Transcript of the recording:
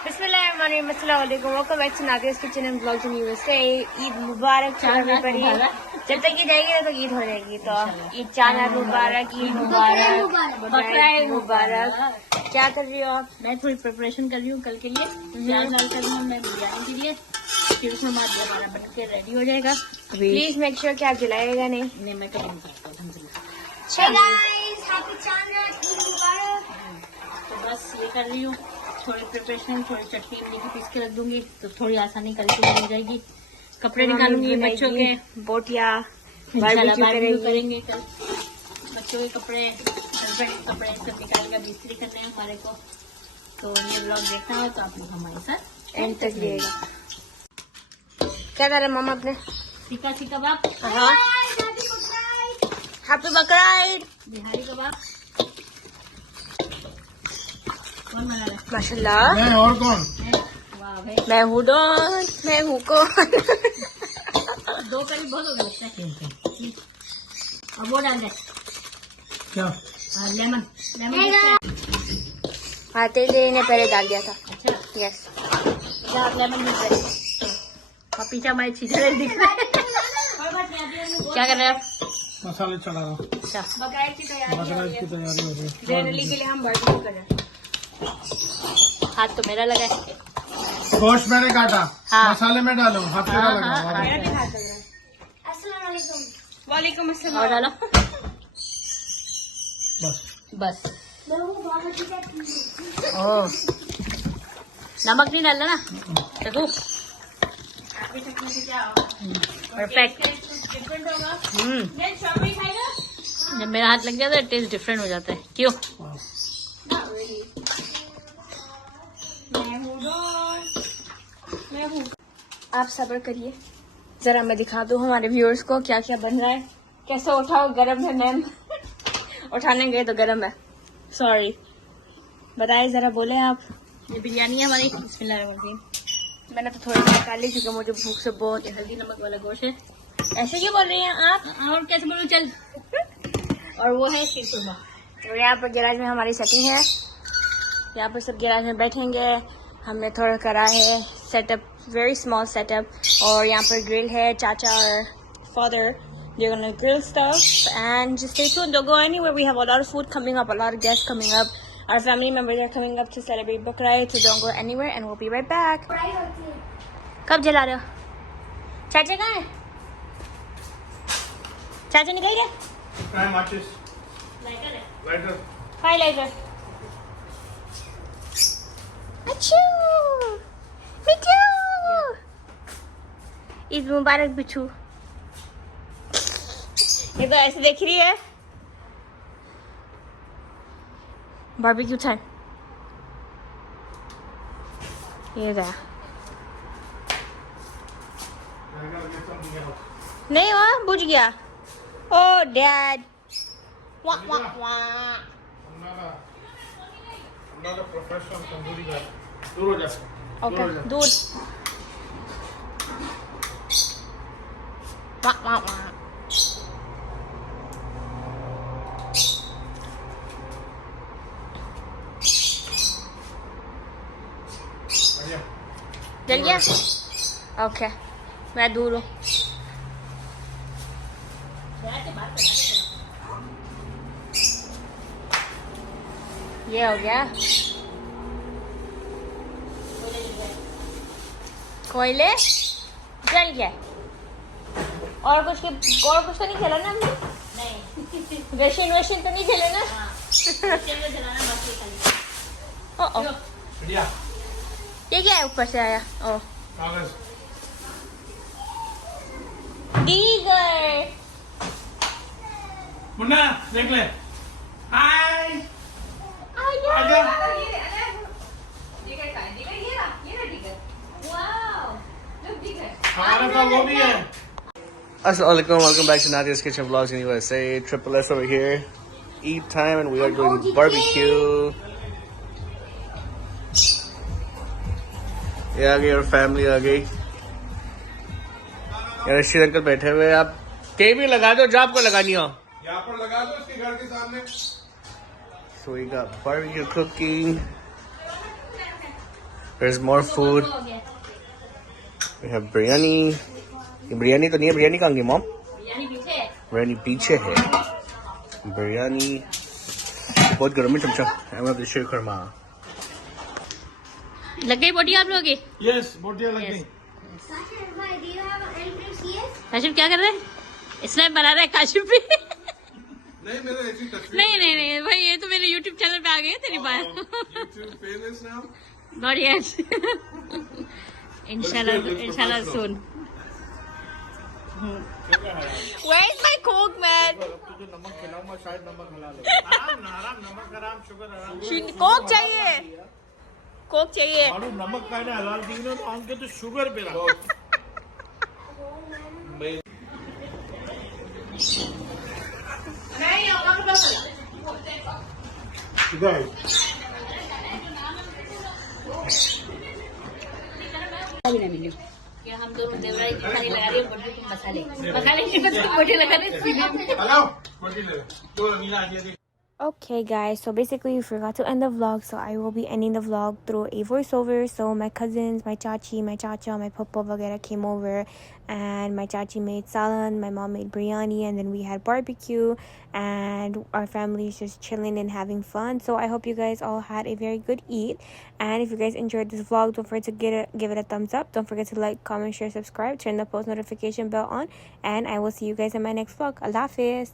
Bismillahirrahmanirrahim. Welcome back to Nadias Kitchen Vlogs USA. Eid Mubarak to everybody. जब तक ये जाएगी ना तो ईद हो जाएगी, तो ईद चांद मुबारक, ईद मुबारक, बकरीद मुबारक। क्या कर रही हो आप? मैं थोड़ी प्रिपरेशन कर रही हूँ कल के लिए। प्याज डाल कर रही हूँ मैं बिरयानी के लिए, फिर उसमें बाद हमारा बन के रेडी हो जाएगा। प्लीज मेक श्योर कि आप जलाएगा नहीं। नहीं, मैं कभी नहीं करता अल्हम्दुलिल्लाह। तो बस ये कर रही हूँ, थोड़ी प्रिपरेशन, थोड़ी चटनी की पीस के रख दूंगी तो थोड़ी आसानी कल के लिए हो जाएगी। कपड़े निकालूंगी बच्चों के, बोटिया बारबेक्यू करेंगे कल। बच्चों के कपड़े, हस्बैंड के कपड़े सब निकालेगा, बिस्तरी करने हैं हमारे को। तो ये व्लॉग देखना हो तो आप लोग हमारे साथ एंड तक दिएगा। क्या कर रहे हैं मम्मा अपने? टिक्का सी कबाब, हैप्पी बकरीद, बिहारी कबाब। कौन बना रहा है? माशाल्लाह। मैं और कौन? वाह भाई, मैं हूँ डॉन, मैं हूँ कौन। दो करीब बहुत हो गए लगता है। अब वो डाल दे क्या? लेमन, लेमन आते ही ने पहले डाल दिया था। अच्छा, यस, लेमन मिल रहा है। और पीछे हमारे चीज़ें दिख रहे हैं। क्या कर रहे हैं आप? मसाले चढ़ा रहा हूँ। अच्छा, बकरीद की तैयारी हो बकरीद रही की है। तैयारी हो रही है। जनरली के लिए हम बारबेक्यू कर रहे हैं। हाथ तो मेरा लगा है। गोश्त मैंने काटा, हाँ। मसाले में डालो, हाथ तेरा हाँ, लगा। हाँ, मेरा भी हाथ लग रहा है। अस्सलाम वालेकुम। वालेकुम और अस्सलाम। डालो बस बस। ओह, नमक नहीं डालना ना? देखो परफेक्ट। जब मेरा हाथ लग जाता है टेस्ट डिफरेंट हो जाता है। क्यों? आप सब्र करिए, जरा मैं दिखा दूँ हमारे व्यूअर्स को क्या क्या बन रहा है। कैसे उठाओ, गरम है मैम। उठाने गए तो गरम है, सॉरी। बताइए जरा, बोले आप। ये बिरयानी है हमारी। बिस्मिल्लाहिर्रहमानिर्रहीम। मैंने तो थोड़ी सी निकाली क्योंकि मुझे भूख से बहुत। हल्दी नमक वाला गोश्त है। ऐसे क्यों बोल रही हैं आप? और कैसे बोलूं, चल। और वो है शीर कुरमा। और यहाँ पर गैराज में हमारी सेटिंग है। यहाँ पर सब गैराज में बैठेंगे। हमने थोड़ा करा है सेटअप, वेरी स्मॉल सेटअप। और यहाँ पर ग्रिल है, चाचा और father, they're gonna grill stuff and just stay tuned, don't go anywhere. We have a lot of food coming up, a lot of guests coming up, our family members are coming up to celebrate Baqara'id, so don't go anywhere and we'll be right back. कब जला रहे हो? चाचा कहाँ है? चाचा निकल गया? हाय लाइटर। अच्छू बिच्छू, ईद मुबारक बिच्छू। ये तो ऐसे देख रही है। Barbecue time. ये गया नहीं, वहाँ बुझ गया। ओ डैड, वाह वाह वाह। दूर हो जा। ओके, दूर। वाह वाह वाह। जल गया? ओके, मैं दूर हूँ। ये हो गया। कोयले जल गया। और कुछ तो नहीं खेला ना हमने? नहीं, वेशन तो नहीं खेले ना? जलाना बाकी खाली। ओ ये क्या है ऊपर से आया? ओ डीगर। मुन्ना देख ले। हाय हमारा तो वो भी है। Assalamualaikum, welcome back to Nadias Kitchen Vlogs USA. Triple S over here. Eat time and we are doing barbecue. ये आ गई और फैमिली आ गई। रशीद अंकल बैठे हुए। आप कहीं भी लगा दो, जो आपको लगानी हो। यहाँ पर लगा दो इसके घर के सामने। So we got barbecue cooking. There's more food. We have biryani. ये बिरयानी तो नहीं है, बिरयानी कहाँ गई मॉम? बिरयानी पीछे है. बिरयानी बहुत गर्म है चमचा. I'm gonna share खरमा. लग गई बोटी आप लोगों की? यस बोटियां लग गई. काशिफ क्या कर रहे हैं? स्नैप बना रहा है काशिफ भी. नहीं मेरे ऐसी तस्वीर. नहीं भाई ये तो मेरे YouTube चैनल पे आ गई है तेरी बात. YouTube famous now. Not yet. इंशाल्लाह soon. Where is my coke, man? तुझे नमक खिलाऊंगा शायद नमक खिला ले. आराम नमक आराम शुगर आराम. कोक चाहिए. कोक चाहिए. मारू नमक का ना हलाल दी ना तो आंके तो शुगर पे रहा. क्या हम दोनों देवराई की थाली लगा रही है बोटी को मसाले की बस बोटी लगा रहे हेलो बोटी ले तो नीला आ गया. Okay guys, so basically we forgot to end the vlog, so I will be ending the vlog through a voiceover. So my cousins, my chachi, my chacha, my papa vagera came over, and my chachi made salad, my mom made biryani, and then we had barbecue, and our family is just chilling and having fun. So I hope you guys all had a very good eat, and if you guys enjoyed this vlog, don't forget to give it a thumbs up. Don't forget to like, comment, share, subscribe, turn the post notification bell on, and I will see you guys in my next vlog. Allah Hafiz.